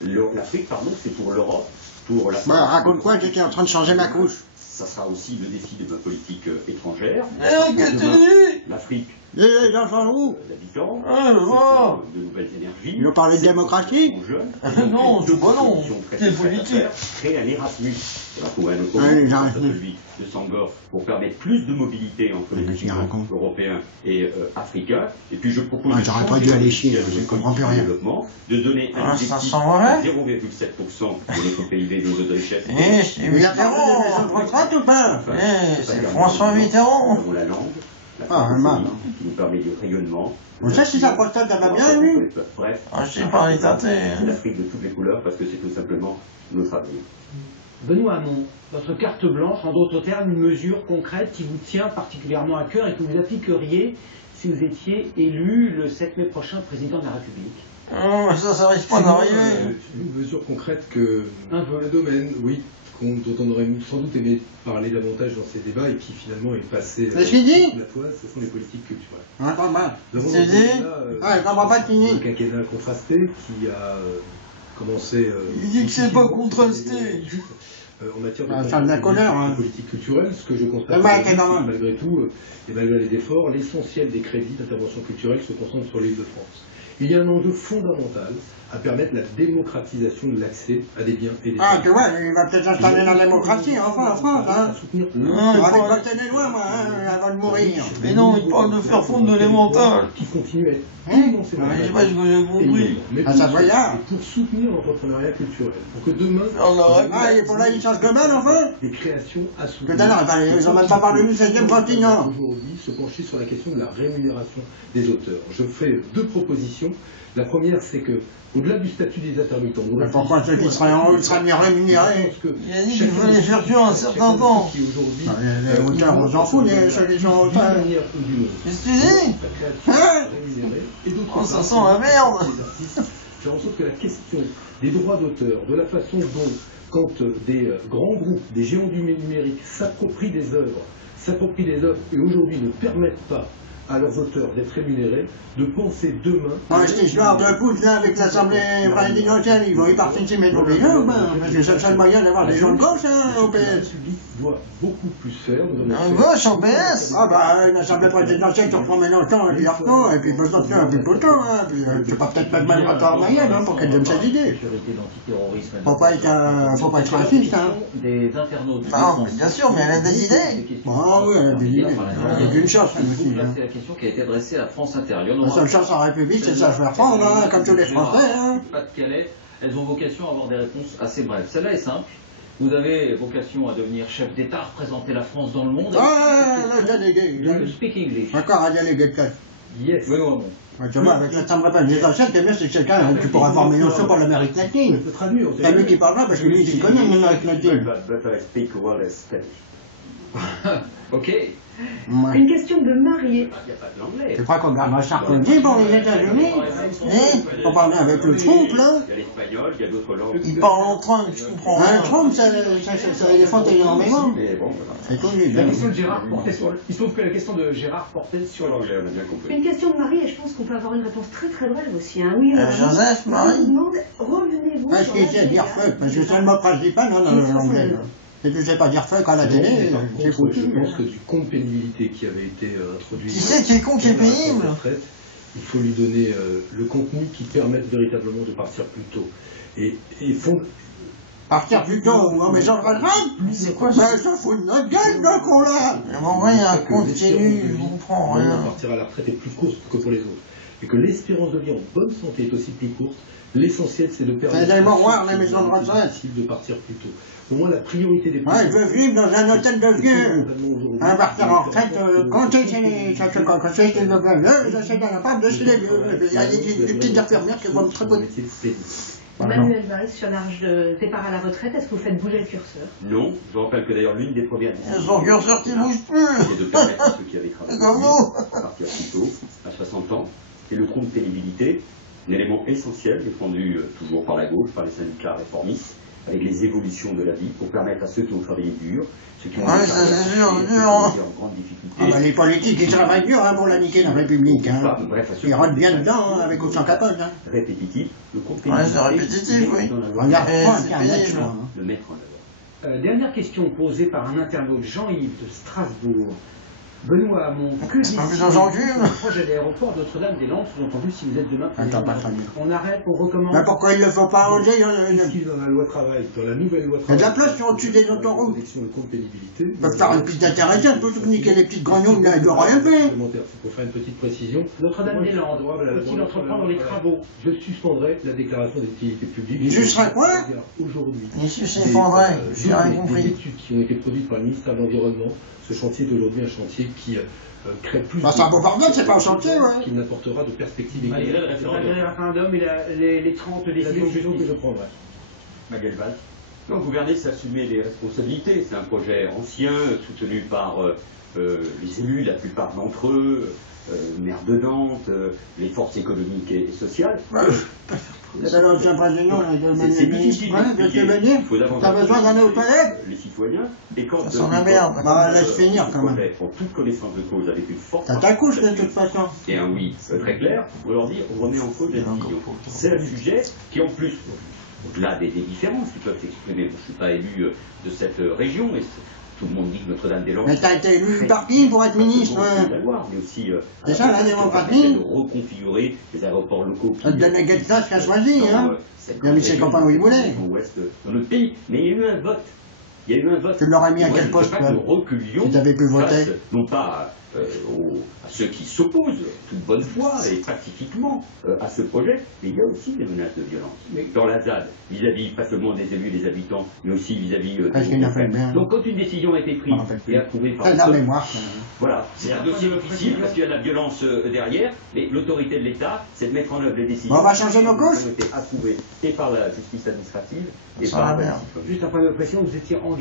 L'Afrique, pardon, c'est pour l'Europe, pour la France. Bah, raconte quoi, j'étais en train de changer ma couche. Ça sera aussi le défi de ma politique étrangère. L'Afrique, l'habitant, de nouvelles énergies. Ils ont parlé de démocratie. Non, c'est pas non, c'est politique. Créer un Erasmus, on va trouver un autre celui de Sangor, pour permettre plus de mobilité entre les pays européens et africains. Et puis je propose j'aurais pas dû aller chier, je comprends plus rien. De donner un objectif de 0,7% de notre PIB de nos richesses. C'est Mitterrand. Ou pas C'est François Mitterrand. La langue, la francophonie, qui nous permet du rayonnement. On sait si sa prostate, ça va bien, lui. Bref, je sais pas, il tâtait. l'Afrique de toutes les couleurs, parce que c'est tout simplement notre avenir. Benoît Hamon, votre carte blanche, en d'autres termes, une mesure concrète qui vous tient particulièrement à cœur et que vous appliqueriez si vous étiez élu le 7 mai prochain président de la République. Ça risque pas d'arriver. Une mesure concrète que un domaine, oui, dont on aurait sans doute aimé parler davantage dans ces débats et qui finalement est passé C'est ce qu'il dit la toile, ce sont les politiques culturelles. Ah, pas mal. C'est dit Ah, il comprend pas de fini. Le quinquennat contrasté qui a commencé... il dit que c'est pas contrasté. En matière de politique culturelle, ce que je constate, malgré tout, et malgré les efforts, l'essentiel des crédits d'intervention culturelle se concentre sur l'île de France. Il y a un enjeu fondamental à permettre la démocratisation de l'accès à des biens et des services. Ah, tu vois, il va peut-être installer la démocratie, enfin, en France, hein. On va aller loin, moi, avant de mourir. Mais non, il parle de faire fondre de l'émental. Qui continue à être Je sais pas si vous avez compris. Ah, ça va là. Pour soutenir l'entrepreneuriat culturel. Pour que demain... Ah, et pour la licence globale, enfin. Des créations à soutenir. Tout à l'heure, ils n'ont même pas parlé du 7e continent. Aujourd'hui, se pencher sur la question de la rémunération des auteurs. Je fais deux propositions. La première, c'est que, au-delà du statut des intermittents... Mais pourquoi ceux qui seraient en haut, ils seraient mieux rémunérés? Il a dit qu'il fallait les faire durer un certain temps. Les auteurs, on s'en fout, ceux qui sont auteurs. Qu'est-ce que tu dis? Ça sent la merde. Faire en sorte que la question des droits d'auteur, de la façon dont, quand des grands groupes, des géants du numérique s'approprient des œuvres, et aujourd'hui ne permettent pas à leurs auteurs d'être rémunérés, de penser demain... Cette histoire de pouce là avec l'Assemblée présidentielle, ils vont y participer tous les jours, parce que c'est le seul moyen d'avoir des gens de gauche au PS. Doit beaucoup plus faire. Gauche au PS. Ah bah, l'Assemblée présidentielle, tu reprends Mélenchon et puis Arnaud, et puis Besançon et puis Poteau, hein, puis tu vas peut-être mettre mal à Mayenne, hein, pour qu'elle donne ses idées. Faut pas être raciste, hein. Non, bien sûr, mais elle a des idées. Ah oui, elle a des idées. Il n'y a qu'une chance, elle aussi. C'est la question qui a été adressée à France Inter. La seule chance en République, c'est de se faire prendre, hein, comme tous les Français. Hein. Pas-de-Calais, elles ont vocation à avoir des réponses assez brèves. Celle-là est simple. Vous avez vocation à devenir chef d'État, représenter la France dans le monde. Ah, le délégué. Speak English. Encore un délégué de classe. Yes. Benoît Hamon. Tu vois, avec la chambre présidentielle, t'es bien, c'est quelqu'un, tu pourras former Mélenchon pour l'Amérique latine. C'est lui qui parlera, parce que lui, il connaît l'Amérique latine. But I speak well as Spanish. Ok. Une question de marié. Il n'y a pas de l'anglais. Tu crois qu'on gardera Sarkozy pour les États-Unis? On parle avec le Trump, là. Il y a l'espagnol, il y a d'autres langues. Il parle en train, je comprends rien. Trump, ça éléphante énormément. C'est connu. La question de Gérard portait sur il se trouve que la question de Gérard portait sur l'anglais, on a bien compris. Une question de Marie, et je pense qu'on peut avoir une réponse très très brève aussi. Hein. Oui, Joseph, Marie. Je vous demande, revenez-vous Parce qu'il sait dire fuck, parce que c'est le mot principal dans l'anglais. Si tu sais pas dire fuck à la télé, c'est foutu. Je pense que du compte pénibilité qui avait été introduit... Qui c'est qui est con, qui est pénible? Il faut lui donner le contenu qui permette véritablement de partir plus tôt. Et il faut... Partir plus tôt, non mais j'en regrette. C'est quoi ça? Mais ça fout de notre gueule, le con là. Bon, il y a un continu, je comprends rien. Partir à la retraite est plus courte que pour les autres. Et que l'espérance de vie en bonne santé est aussi plus courte. L'essentiel, c'est de permettre... C'est des morts, les maisons de retraite. ...de partir plus tôt. Au moins, la priorité des... Ouais, je veux vivre dans un hôtel de vieux. Partir en retraite, compter chez les... Quand c'est chez les vieux, j'essaie d'en avoir de chez les vieux. Il y a des petites infirmières qui vont me tripoter. Manuel Valls, sur l'âge de départ à la retraite, est-ce que vous faites bouger le curseur? Non, je vous rappelle que d'ailleurs l'une des premières décisions... Son curseur qui bouge plus. ...c'est de permettre à ceux qui avaient travaillé à partir plus tôt, à 60 ans, et le compte pénibilité, un élément essentiel défendu toujours par la gauche, par les syndicats réformistes, avec les évolutions de la vie, pour permettre à ceux qui ont travaillé dur, ceux qui ont Ouais, été en grande difficulté. Ah bah, les politiques, ils travaillent dur pour la niquer la République. Hein. Ils rentrent bien dedans hein, avec ou sans capote. Hein. Répétitif, le Ouais, c'est répétitif, oui. Regarde pas c'est Internet, pénible. je crois. Hein. de mettre en œuvre. Dernière question posée par un internaute, Jean-Yves de Strasbourg. Benoît Hamon, que dites-vous du projet d'aéroport Notre-Dame-des-Landes, sous-entendu si vous êtes demain président? On arrête, on recommence. Mais pourquoi il ne le faut pas enlever Puisqu'il dans la loi travail, dans la nouvelle loi Il y a travail, de la place sur au-dessus des autoroutes. protection de compte pénibilité. Ils peuvent faire une piste d'intéressant, plutôt que niquer les petites grognons, ils n'auront rien fait. Pour faire une petite précision, Notre-Dame-des-Landes, faut-il entreprendre les travaux? je suspendrai la déclaration d'utilité publique. Il juste sera quoi? Aujourd'hui. Il suspendrait, j'ai rien Des compris. études qui ont été produites par le ministère de l'Environnement, ce chantier est aujourd'hui un chantier qui crée plus Bah, c'est un beau bordel, c'est pas un chantier, ouais. qui n'apportera de perspective Malgré le Malgré le référendum et les 30 La décisions de décision que justice. je prendrai. Magali Valls. Donc gouverner, c'est assumer les responsabilités. C'est un projet ancien, soutenu par les élus, la plupart d'entre eux, le maire de Nantes, les forces économiques et sociales. C'est l'ancien président, C'est difficile d'expliquer. Il faut d'abord T'as besoin d'aller aux toilettes? les citoyens. Et quand Ça sent la merde. Bah, laisse finir, quand même. En toute connaissance de cause, avec une forte T'as ta couche, de toute façon. et un oui très clair, on leur dit on remet en cause la décision. C'est un sujet qui en plus, au-delà des différences qui peuvent s'exprimer, je ne suis pas élu de cette région, et tout le monde dit que Notre-Dame-des-Landes... Mais t'as été élu par qui pour être ministre? Mais aussi C'est ça, la démocratie. de reconfigurer les aéroports locaux. Ça te donnait Gueltas qui a choisi, hein. Il a mis ses campagnes où il voulait. Dans notre pays. Mais il y a eu un vote. Il y a eu un vote. Tu l'aurais mis à Moi, quel je ne veux poste, pas toi, que nous reculions si t'avais pu voter? face, non pas à ceux qui s'opposent, toute bonne foi et pacifiquement à ce projet, mais il y a aussi des menaces de violence. Dans la ZAD, vis-à-vis pas seulement des élus et des habitants, mais aussi vis-à-vis Parce qu'il n'a fait bien. Donc quand une décision a été prise et approuvée par T'as de la mémoire, quand même. voilà, c'est un dossier difficile parce qu'il y a de la violence derrière, mais l'autorité de l'État, c'est de mettre en œuvre les décisions Bon, on va changer nos couches. qui ont été approuvées et par la justice administrative et Ça par va la bien. justice. Juste un point de précision, vous étiez engagé